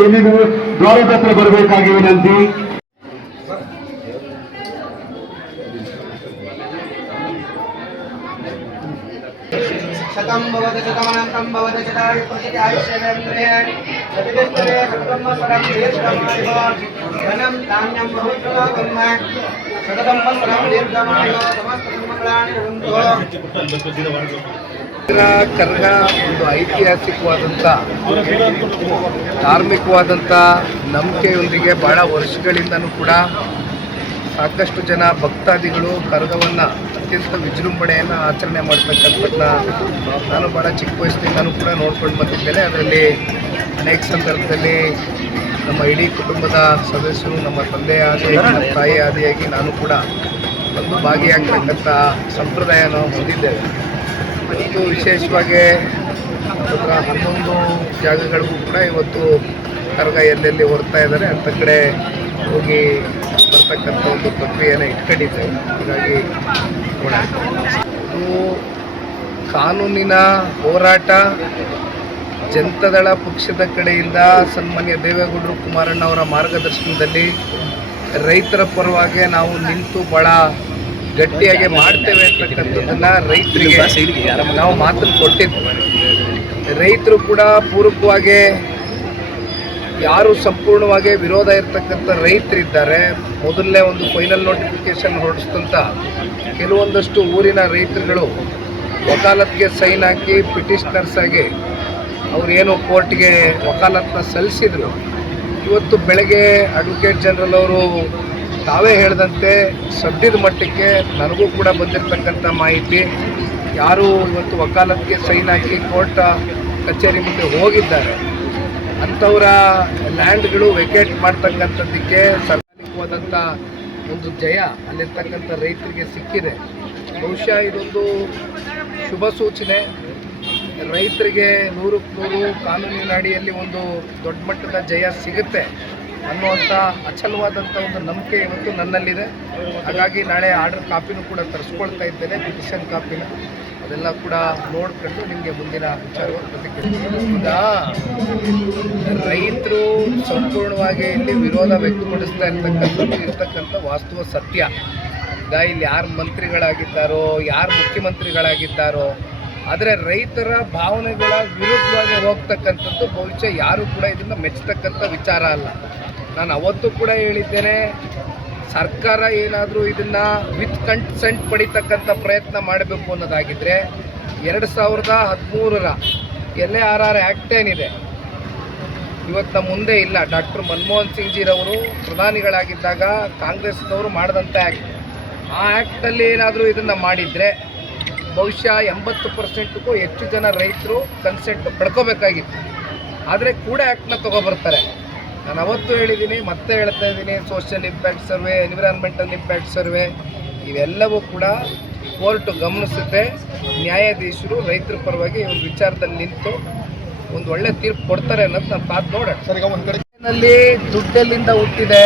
ಇಲ್ಲಿಗೂ ದ್ವಾರದ ಹತ್ರ ಬರಬೇಕಾಗಿ ವಿನಂತಿ. शतं भवति शतमनन्तं भवति शतायुः प्रतिआयुष्येन्द्रिये प्रतिष्ठते सत्त्वं दीर्घमायुः धनं धान्यं बहुत्रलोकं शततं वस्त्रं दीर्घमायुः समस्तमङ्गलानि भवन्तु. ಕರ್ಗ ಒಂದು ಐತಿಹಾಸಿಕವಾದಂಥ ಧಾರ್ಮಿಕವಾದಂಥ ನಂಬಿಕೆಯೊಂದಿಗೆ ಬಹಳ ವರ್ಷಗಳಿಂದನೂ ಕೂಡ ಸಾಕಷ್ಟು ಜನ ಭಕ್ತಾದಿಗಳು ಕರಗವನ್ನು ಅತ್ಯಂತ ವಿಜೃಂಭಣೆಯನ್ನು ಆಚರಣೆ ಮಾಡ್ತಕ್ಕಂಥದ್ದನ್ನ ನಾನು ಭಾಳ ಚಿಕ್ಕ ವಯಸ್ಸಿನಿಂದನೂ ಕೂಡ ನೋಡ್ಕೊಂಡು ಬಂದಿದ್ದೇನೆ. ಅದರಲ್ಲಿ ಅನೇಕ ಸಂದರ್ಭದಲ್ಲಿ ನಮ್ಮ ಇಡೀ ಕುಟುಂಬದ ಸದಸ್ಯರು, ನಮ್ಮ ತಂದೆಯ ಆದಿಯಾಗಿ, ನಮ್ಮ ತಾಯಿ ಆದಿಯಾಗಿ ನಾನು ಕೂಡ ಒಂದು ಭಾಗಿಯಾಗ್ತಕ್ಕಂಥ ಸಂಪ್ರದಾಯ ನಾವು ಹೊಂದಿದ್ದೇವೆ. ಮತ್ತು ವಿಶೇಷವಾಗಿ 11 ಜಾಗಗಳಿಗೂ ಕೂಡ ಇವತ್ತು ಕರಗ ಎಲ್ಲೆಲ್ಲಿ ಹೊರ್ತಾ ಇದ್ದಾರೆ ಅಂಥ ಕಡೆ ಹೋಗಿ ಬರ್ತಕ್ಕಂಥ ಒಂದು ಪ್ರಕ್ರಿಯೆಯನ್ನು ಇಟ್ಕೊಂಡಿದ್ದೇವೆ. ಹೀಗಾಗಿ ಇದು ಕಾನೂನಿನ ಹೋರಾಟ ಜನತಾದಳ ಪಕ್ಷದ ಕಡೆಯಿಂದ ಸನ್ಮಾನ್ಯ ದೇವೇಗೌಡರು ಕುಮಾರಣ್ಣವರ ಮಾರ್ಗದರ್ಶನದಲ್ಲಿ ರೈತರ ಪರವಾಗಿ ನಾವು ನಿಂತು ಭಾಳ ಗಟ್ಟಿಯಾಗಿ ಮಾಡ್ತೇವೆ ಅಂತಕ್ಕಂಥದ್ದನ್ನು ರೈತರಿಗೆ ನಾವು ಮಾತನ್ನು ಕೊಟ್ಟಿದ್ವಿ. ರೈತರು ಕೂಡ ಪೂರಕವಾಗಿ ಯಾರು ಸಂಪೂರ್ಣವಾಗಿ ವಿರೋಧ ಇರ್ತಕ್ಕಂಥ ರೈತರಿದ್ದಾರೆ. ಮೊದಲನೇ ಒಂದು ಫೈನಲ್ ನೋಟಿಫಿಕೇಶನ್ ಹೊರಡಿಸಿದಂಥ ಕೆಲವೊಂದಷ್ಟು ಊರಿನ ರೈತರುಗಳು ವಕಾಲತ್ಗೆ ಸೈನ್ ಹಾಕಿ ಪಿಟಿಷನರ್ಸ್ ಆಗಿ ಅವರೇನು ಕೋರ್ಟ್ಗೆ ವಕಾಲತ್ನ ಸಲ್ಲಿಸಿದರು. ಇವತ್ತು ಬೆಳಗ್ಗೆ ಅಡ್ವೊಕೇಟ್ ಜನರಲ್ ಅವರು ತಾವೇ ಹೇಳಿದಂತೆ ಸದ್ಯದ ಮಟ್ಟಕ್ಕೆ ನನಗೂ ಕೂಡ ಬಂದಿರತಕ್ಕಂಥ ಮಾಹಿತಿ, ಯಾರು ಇವತ್ತು ವಕಾಲತ್ಗೆ ಸೈನ್ ಹಾಕಿ ಕೋರ್ಟ್ ಕಚೇರಿ ಮುಂದೆ ಹೋಗಿದ್ದಾರೆ ಅಂಥವರ ಲ್ಯಾಂಡ್ಗಳು ವೆಕೇಟ್ ಮಾಡ್ತಕ್ಕಂಥದ್ದಕ್ಕೆ ಸರ್ಕಾರವಾದಂಥ ಒಂದು ಜಯ ಅಲ್ಲಿರ್ತಕ್ಕಂಥ ರೈತರಿಗೆ ಸಿಕ್ಕಿದೆ. ಬಹುಶಃ ಇದೊಂದು ಶುಭ ಸೂಚನೆ. ರೈತರಿಗೆ 100ಕ್ಕೆ 100 ಕಾನೂನಿನ ಅಡಿಯಲ್ಲಿ ಒಂದು ದೊಡ್ಡ ಮಟ್ಟದ ಜಯ ಸಿಗುತ್ತೆ ಅನ್ನುವಂಥ ಅಚಲವಾದಂಥ ಒಂದು ನಂಬಿಕೆ ಇವತ್ತು ನನ್ನಲ್ಲಿದೆ. ಹಾಗಾಗಿ ನಾಳೆ ಆರ್ಡರ್ ಕಾಪಿನೂ ಕೂಡ ತರಿಸ್ಕೊಳ್ತಾ ಇದ್ದೇನೆ, ಪಿಟಿಷನ್ ಕಾಪಿನ. ಅದೆಲ್ಲ ಕೂಡ ನೋಡ್ಕೊಂಡು ನಿಮಗೆ ಮುಂದಿನ ವಿಚಾರವಾಗಿ ಪ್ರತಿಕ್ರಿಯೆ. ಈಗ ರೈತರು ಸಂಪೂರ್ಣವಾಗಿ ಇಲ್ಲಿ ವಿರೋಧ ವ್ಯಕ್ತಪಡಿಸ್ತಾ ಇರ್ತಕ್ಕಂಥ ವಾಸ್ತವ ಸತ್ಯ. ಈಗ ಇಲ್ಲಿ ಯಾರು ಮಂತ್ರಿಗಳಾಗಿದ್ದಾರೋ, ಯಾರು ಮುಖ್ಯಮಂತ್ರಿಗಳಾಗಿದ್ದಾರೋ, ಆದರೆ ರೈತರ ಭಾವನೆಗಳ ವಿರುದ್ಧವಾಗಿ ಹೋಗ್ತಕ್ಕಂಥದ್ದು ಬಹುಶಃ ಯಾರು ಕೂಡ ಇದನ್ನು ಮೆಚ್ಚತಕ್ಕಂಥ ವಿಚಾರ ಅಲ್ಲ. ನಾನು ಅವತ್ತು ಕೂಡ ಹೇಳಿದ್ದೇನೆ, ಸರ್ಕಾರ ಏನಾದರೂ ಇದನ್ನು ವಿತ್ ಕನ್ಸೆಂಟ್ ಪಡಿತಕ್ಕಂಥ ಪ್ರಯತ್ನ ಮಾಡಬೇಕು ಅನ್ನೋದಾಗಿದ್ದರೆ 2013ರ LARR ಆ್ಯಕ್ಟ್ ಏನಿದೆ ಇವತ್ತು ನಮ್ಮ ಮುಂದೆ ಇಲ್ಲ. ಡಾಕ್ಟರ್ ಮನಮೋಹನ್ ಸಿಂಗ್ ಜಿರವರು ಪ್ರಧಾನಿಗಳಾಗಿದ್ದಾಗ ಕಾಂಗ್ರೆಸ್ನವರು ಮಾಡಿದಂಥ ಆ್ಯಕ್ಟ್, ಆ ಆ್ಯಕ್ಟಲ್ಲಿ ಏನಾದರೂ ಇದನ್ನು ಮಾಡಿದರೆ ಬಹುಶಃ 80%ಕ್ಕೂ ಹೆಚ್ಚು ಜನ ರೈತರು ಕನ್ಸೆಂಟ್ ಪಡ್ಕೋಬೇಕಾಗಿತ್ತು. ಆದರೆ ಕೂಡ ಆ್ಯಕ್ಟ್ನ ತೊಗೊಬರ್ತಾರೆ. ನಾನು ಅವತ್ತು ಹೇಳಿದ್ದೀನಿ, ಮತ್ತೆ ಹೇಳ್ತಾ ಇದ್ದೀನಿ, social impact survey, environmental impact survey ಇವೆಲ್ಲವೂ ಕೂಡ ಕೋರ್ಟು ಗಮನಿಸುತ್ತೆ. ನ್ಯಾಯಾಧೀಶರು ರೈತರ ಪರವಾಗಿ ಒಂದು ವಿಚಾರದಲ್ಲಿ ನಿಂತು ಒಂದು ಒಳ್ಳೆ ತೀರ್ಪು ಕೊಡ್ತಾರೆ ಅನ್ನೋದು ನಾನು ಕಾದು ನೋಡೋಣ. ಸರಿ, ಒಂದು ಕಡೆಯಲ್ಲಿ ದುಡ್ಡಲ್ಲಿಂದ ಹುಟ್ಟಿದೆ.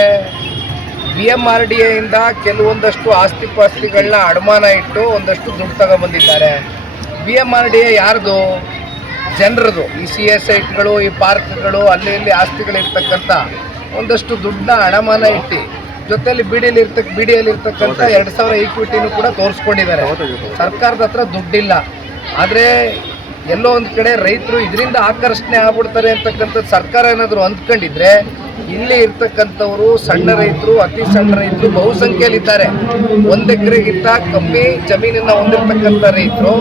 BMRDAಯಿಂದ ಕೆಲವೊಂದಷ್ಟು ಆಸ್ತಿ ಪಾಸ್ತಿಗಳನ್ನ ಅಡಮಾನ ಇಟ್ಟು ಒಂದಷ್ಟು ದುಡ್ಡು ತಗೊಬಂದಿದ್ದಾರೆ. BMRDA ಯಾರ್ದು? ಜನರದು. ಈ CA ಸೈಟ್ಗಳು, ಈ ಪಾರ್ಕ್ಗಳು, ಅಲ್ಲಿ ಇಲ್ಲಿ ಆಸ್ತಿಗಳಿರ್ತಕ್ಕಂಥ ಒಂದಷ್ಟು ದುಡ್ಡನ್ನ ಅಡಮಾನ ಇಟ್ಟು ಜೊತೆಯಲ್ಲಿ BDಯಲ್ಲಿರ್ತಕ್ಕಂಥ 2000 ಈಕ್ವಿಟಿನೂ ಕೂಡ ತೋರಿಸ್ಕೊಂಡಿದ್ದಾರೆ. ಸರ್ಕಾರದ ಹತ್ರ ದುಡ್ಡಿಲ್ಲ. ಆದರೆ ಎಲ್ಲೋ ಒಂದು ಕಡೆ ರೈತರು ಇದರಿಂದ ಆಕರ್ಷಣೆ ಆಗ್ಬಿಡ್ತಾರೆ ಅಂತಕ್ಕಂಥದ್ದು ಸರ್ಕಾರ ಏನಾದರೂ ಅಂದ್ಕೊಂಡಿದ್ರೆ, ಇಲ್ಲಿ ಇರ್ತಕ್ಕಂಥವರು ಸಣ್ಣ ರೈತರು, ಅತಿ ಸಣ್ಣ ರೈತರು ಬಹುಸಂಖ್ಯೆಯಲ್ಲಿದ್ದಾರೆ. 1 ಎಕರೆಗಿಂತ ಕಮ್ಮಿ ಜಮೀನನ್ನು ಹೊಂದಿರತಕ್ಕಂಥ ರೈತರು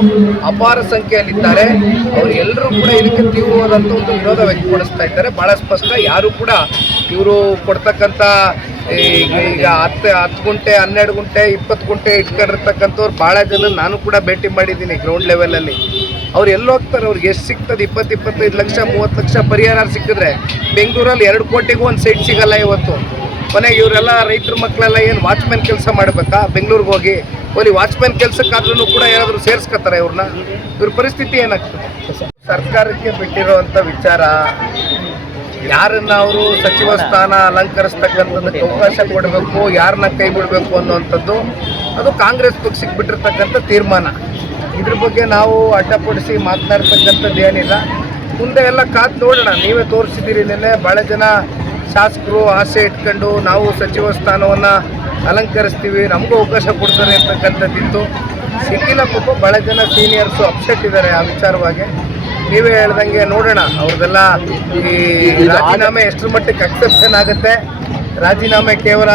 ಅಪಾರ ಸಂಖ್ಯೆಯಲ್ಲಿದ್ದಾರೆ. ಅವರು ಎಲ್ಲರೂ ಕೂಡ ಇದಕ್ಕೆ ತೀವ್ರವಾದಂಥ ಒಂದು ವಿರೋಧ ವ್ಯಕ್ತಪಡಿಸ್ತಾ ಇದ್ದಾರೆ. ಭಾಳ ಸ್ಪಷ್ಟ. ಯಾರು ಕೂಡ ಇವರು ಕೊಡ್ತಕ್ಕಂಥ ಈಗ 10 ಗುಂಟೆ, 12 ಗುಂಟೆ, 20 ಗುಂಟೆ ಇಟ್ಕೊಂಡಿರ್ತಕ್ಕಂಥವ್ರು ಭಾಳ ಜನ ನಾನು ಕೂಡ ಭೇಟಿ ಮಾಡಿದ್ದೀನಿ ಗ್ರೌಂಡ್ ಲೆವೆಲಲ್ಲಿ. ಅವ್ರು ಎಲ್ಲಿ ಹೋಗ್ತಾರೆ? ಅವ್ರಿಗೆ ಎಷ್ಟು ಸಿಗ್ತದೆ? 20-25 ಲಕ್ಷ, 30 ಲಕ್ಷ ಪರಿಹಾರ ಸಿಕ್ಕಿದ್ರೆ ಬೆಂಗಳೂರಲ್ಲಿ 2 ಕೋಟಿಗೂ ಒಂದು ಸೈಟ್ ಸಿಗಲ್ಲ ಇವತ್ತು. ಕೊನೆಗೆ ಇವರೆಲ್ಲ ರೈತರ ಮಕ್ಕಳೆಲ್ಲ ಏನು ವಾಚ್ಮ್ಯಾನ್ ಕೆಲಸ ಮಾಡಬೇಕಾ? ಬೆಂಗಳೂರಿಗೆ ಹೋಗಿ ವಾಚ್ಮ್ಯಾನ್ ಕೆಲಸಕ್ಕಾದ್ರೂ ಕೂಡ ಏನಾದರೂ ಸೇರಿಸ್ಕೊತಾರೆ ಇವ್ರನ್ನ? ಇವ್ರ ಪರಿಸ್ಥಿತಿ ಏನಾಗ್ತದೆ? ಸರ್ಕಾರಕ್ಕೆ ಬಿಟ್ಟಿರೋವಂಥ ವಿಚಾರ, ಯಾರನ್ನ ಅವರು ಸಚಿವ ಸ್ಥಾನ ಅಲಂಕರಿಸ್ತಕ್ಕಂಥದ್ದಕ್ಕೆ ಅವಕಾಶ ಕೊಡಬೇಕು, ಯಾರನ್ನ ಕೈ ಬಿಡಬೇಕು ಅನ್ನುವಂಥದ್ದು ಅದು ಕಾಂಗ್ರೆಸ್ ಪಕ್ಷಕ್ಕೆ ಬಿಟ್ಟಿರ್ತಕ್ಕಂಥ ತೀರ್ಮಾನ. ಇದ್ರ ಬಗ್ಗೆ ನಾವು ಅಡ್ಡಪಡಿಸಿ ಮಾತನಾಡ್ತಕ್ಕಂಥದ್ದು ಏನಿಲ್ಲ. ಮುಂದೆ ಎಲ್ಲ ಕಾದು ನೋಡೋಣ. ನೀವೇ ತೋರಿಸಿದ್ದೀರಿ ನಿನ್ನೆ ಭಾಳ ಜನ ಶಾಸಕರು ಆಸೆ ಇಟ್ಕೊಂಡು ನಾವು ಸಚಿವ ಸ್ಥಾನವನ್ನು ಅಲಂಕರಿಸ್ತೀವಿ, ನಮಗೂ ಅವಕಾಶ ಕೊಡ್ತಾರೆ ಅಂತಕ್ಕಂಥದ್ದಿತ್ತು. ಸಿಕ್ಕಿಲ್ಲ ಪಾಪ. ಭಾಳ ಜನ ಸೀನಿಯರ್ಸು ಅಪ್ಸೆಟ್ ಇದ್ದಾರೆ ಆ ವಿಚಾರವಾಗಿ. ನೀವೇ ಹೇಳ್ದಂಗೆ ನೋಡೋಣ ಅವ್ರದ್ದೆಲ್ಲ ಈ ರಾಜೀನಾಮೆ ಎಷ್ಟರ ಮಟ್ಟಿಗೆ ಅಕ್ಸೆಪ್ಷನ್ ಆಗುತ್ತೆ. ರಾಜೀನಾಮೆ ಕೇವಲ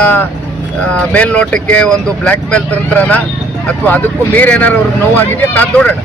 ಮೇಲ್ನೋಟಕ್ಕೆ ಒಂದು ಬ್ಲ್ಯಾಕ್ ಮೇಲ್ ತಂತ್ರನ ಅಥವಾ ಅದಕ್ಕೂ ಮೀರೇನಾದ್ರು ಅವ್ರಿಗೆ ನೋವಾಗಿದೆಯಾ ಕಾದು ನೋಡೋಣ.